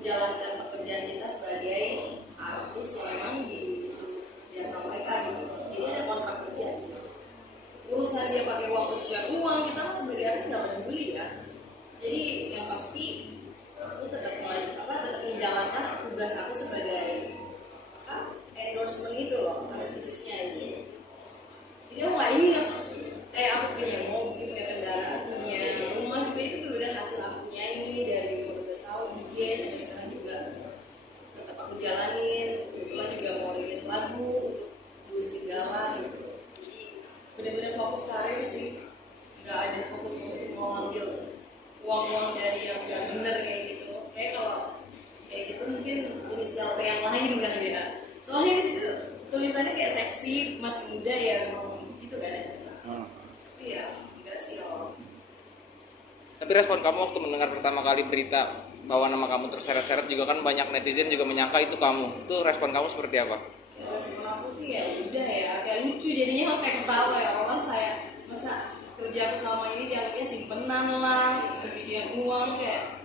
menjalankan pekerjaan kita sebagai artis yang memang disuruh jasa mereka gitu. Jadi ada kontrak kerja gitu. Urusan dia pakai uang atau share uang, kita kan sebagai artis nggak peduli ya. Jadi yang pasti aku tetap menjalankan tugas aku sebagai endorsement itu loh, artisnya itu. Jadi aku nggak inget kayak aku punya mobil, punya kendaraan, punya rumah juga, itu benar hasil aku nyanyi dari 12 tahun DJ sampai sekarang juga tetap aku jalanin. Kebetulan juga mau rilis lagu untuk dua segala gitu. Jadi benar-benar fokus karir sih, nggak ada fokus mau ambil uang dari yang nggak bener kayak gitu. Kayak kalau kayak gitu mungkin inisial P yang lain kan ya. Soalnya di situ tulisannya kayak seksi, masih muda ya, gitu kan ya. Iya, enggak sih loh. Tapi respon kamu waktu mendengar pertama kali berita bahwa nama kamu terseret-seret juga kan banyak netizen juga menyangka itu kamu. Itu respon kamu seperti apa? Ya, respon aku sih ya udah ya, kayak lucu jadinya, kayak ketawa ya. Orang saya masa kerja aku selama ini dianggapnya simpenan lah, pencucian uang, kayak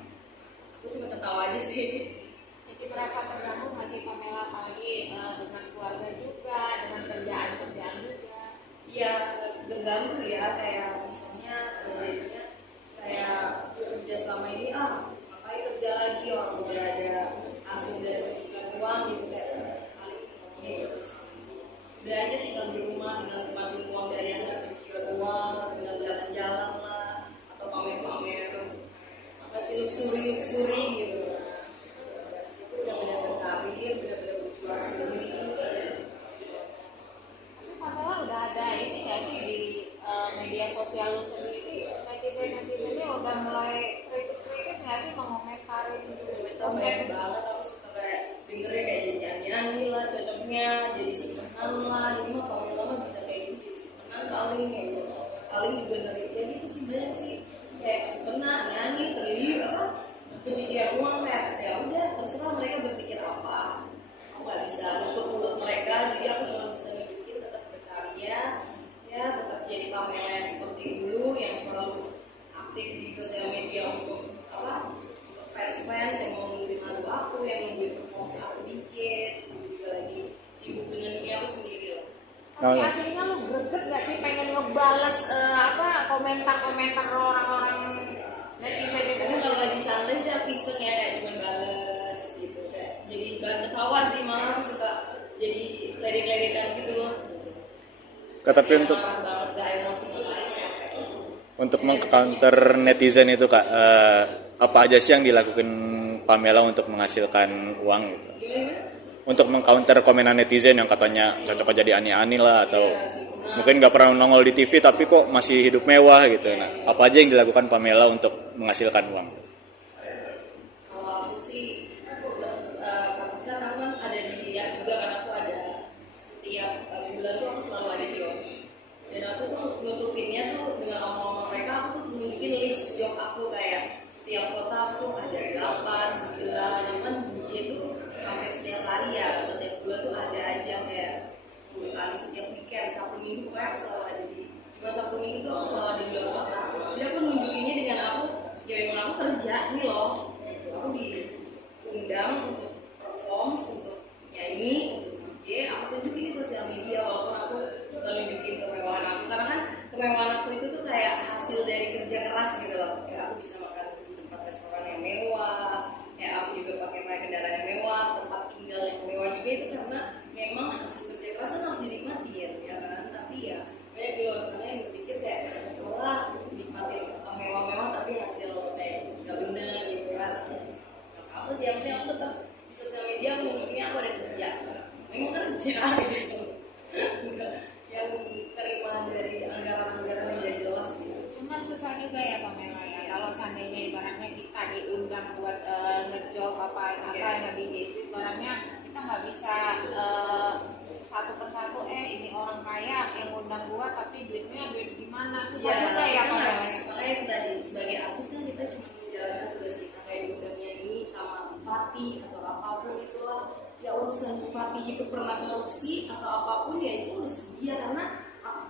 aku cuma ketawa aja sih. Jadi merasa terganggu nggak sih Pamela, apalagi dengan keluarga juga, dengan kerjaan juga? Iya, keganggu ya, kayak misalnya jadinya kayak kerja selama ini ngapain kerja lagi, orang udah ada hasil dari pencucian uang gitu, kayak paling ngomongnya gitu sih. Udah aja tinggal di rumah, tinggal nikmatin uang dari hasil pencucian uang, tinggal jalan-jalan lah, atau pamer-pamer apa sih, luxury gitu. Itu udah benar berkarir, benar-benar berjuang sendiri. Pamela udah ada ini nggak sih di media sosial lu sendiri, netizennya udah mulai kritis nggak sih mengomentarin gitu? Banyak banget, aku suka kayak dengernya kayak jadi nyanyi lah, cocoknya jadi simpenan lah. Ini mah Pamela mah bisa kayak gitu jadi simpenan paling ya, paling juga dari ya gitu sih, banyak sih kayak simpenan, nyanyi, pencucian uang, kayak ya udah terserah mereka berpikir apa. Aku nggak bisa nutup mulut mereka, jadi aku cuma bisa nunjukin tetap berkarya ya, tetap jadi Pamela yang seperti dulu, yang selalu aktif di sosial media untuk fans yang mau nungguin lagu aku, yang nungguin performance aku DJ, juga lagi sibuk dengan dunia aku sendiri lah. Tapi aslinya lu greget nggak sih pengen ngebales komentar orang-orang netizen itu? Karena kalau lagi santai sih aku iseng ya, kayak cuma bales gitu, kayak jadi bahan ketawa sih, malah aku suka jadi ledek-ledekan gitu. Tapi untuk banget, gak emosi ngapain. untuk meng-counter netizen itu Kak, apa aja sih yang dilakukan Pamela untuk menghasilkan uang gitu? Gimana? Untuk meng-counter komenan netizen yang katanya cocok jadi ani-ani lah, atau mungkin nggak pernah nongol di TV tapi kok masih hidup mewah gitu. Nah, apa aja yang dilakukan Pamela untuk menghasilkan uang? Kalau aku sih kan aku kan ada di Riyadh juga, kan aku ada setiap bulan tuh aku selalu ada job, dan aku tuh nutupinnya tuh dengan omong-omong mereka. Aku tuh nunjukin list job aku, kayak setiap kota aku tuh ada 8, 9, kan DJ tuh hampir setiap hari ya, setiap bulan tuh ada aja kayak 10 kali setiap weekend. Sabtu Minggu pokoknya aku selalu ada cuma Sabtu Minggu tuh aku selalu ada di luar kota. Jadi aku nunjukinnya dengan aku, ya memang aku kerja nih loh gitu. Aku diundang untuk perform, untuk nyanyi, untuk DJ, aku tunjukin di sosial media, walaupun aku suka nunjukin kemewahan aku, karena kan kemewahan aku itu tuh kayak hasil dari kerja keras gitu loh. Kayak aku bisa makan di tempat restoran yang mewah, kayak aku juga pakai kendaraan yang mewah, tempat tinggal yang mewah juga, itu karena memang hasil kerja keras kan harus dinikmatin ya kan. Tapi ya banyak di luar sana yang berpikir kayak malah nikmatin mewah-mewah tapi hasil kayak nggak bener gitu kan. Apa sih, yang penting aku tetap di sosial media aku nunjukinnya aku ada kerja, memang kerja gitu, yang terima dari anggaran-anggaran yang gak jelas gitu. Cuman susah juga ya Pamela ya, kalau seandainya ibaratnya kita diundang buat ngejob apa yang di ibaratnya kita nggak bisa satu persatu ini orang kaya yang undang gua tapi duitnya duit gimana, susah juga ya Pamela. Makanya itu tadi, sebagai artis kan kita cuma menjalankan tugas kita, kayak diundang nyanyi sama bupati atau apapun itulah ya, urusan bupati itu pernah korupsi atau apapun ya itu urusan dia, karena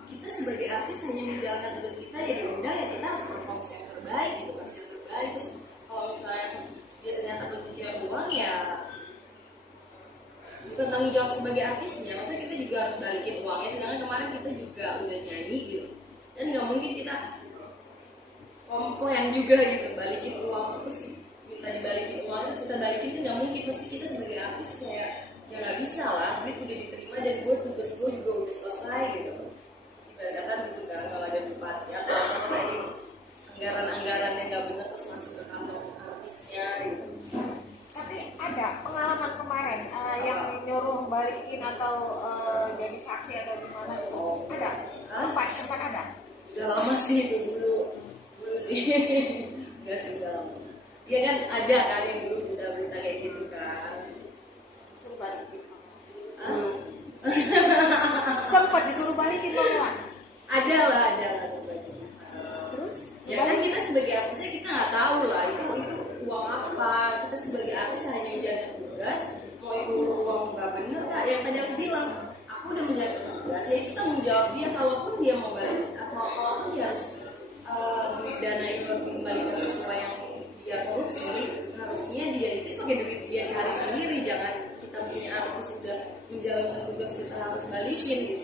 kita sebagai artis hanya menjalankan tugas kita, ya diundang ya kita harus perform yang terbaik gitu, kasih yang terbaik. Terus kalau misalnya dia ternyata pencucian uang tanggung jawab sebagai artisnya, masa kita juga harus balikin uangnya, sedangkan kemarin kita juga udah nyanyi gitu, dan nggak mungkin kita komplain juga gitu, balikin uang terus minta dibalikin uang terus kita balikin, kan nggak mungkin. Pasti kita sebagai artis kayak ya nggak bisa lah, duit udah diterima dan tugas gue juga udah selesai gitu, ibarat kata gitu kan. Kalau ada bupati atau apa tadi anggaran-anggaran yang nggak benar terus masuk ke kantong artisnya gitu. Tapi ada pengalaman kemarin yang nyuruh balikin atau jadi saksi atau gimana itu? Ada? Sempat ada? Udah lama sih itu dulu sih. Nggak sih, udah lama. Iya kan ada kan yang dulu berita-berita kayak gitu kan. Suruh balikin. Sempat disuruh balikin bang? Ada lah. Terus? Ya kan kita sebagai artisnya kita nggak tahu lah itu uang apa. Kita sebagai artis hanya menjalankan tugas. Mau itu uang nggak bener kak? Yang tadi aku bilang, aku udah menjalankan tugas. Ya itu tanggung jawab dia. Kalaupun dia mau balik, kalaupun dia harus duit dana itu harus dikembalikan sesuai yang dia korupsi, harusnya dia itu pakai duit dia cari sendiri. Jangan kita punya artis sudah menjalankan tugas kita harus balikin gitu.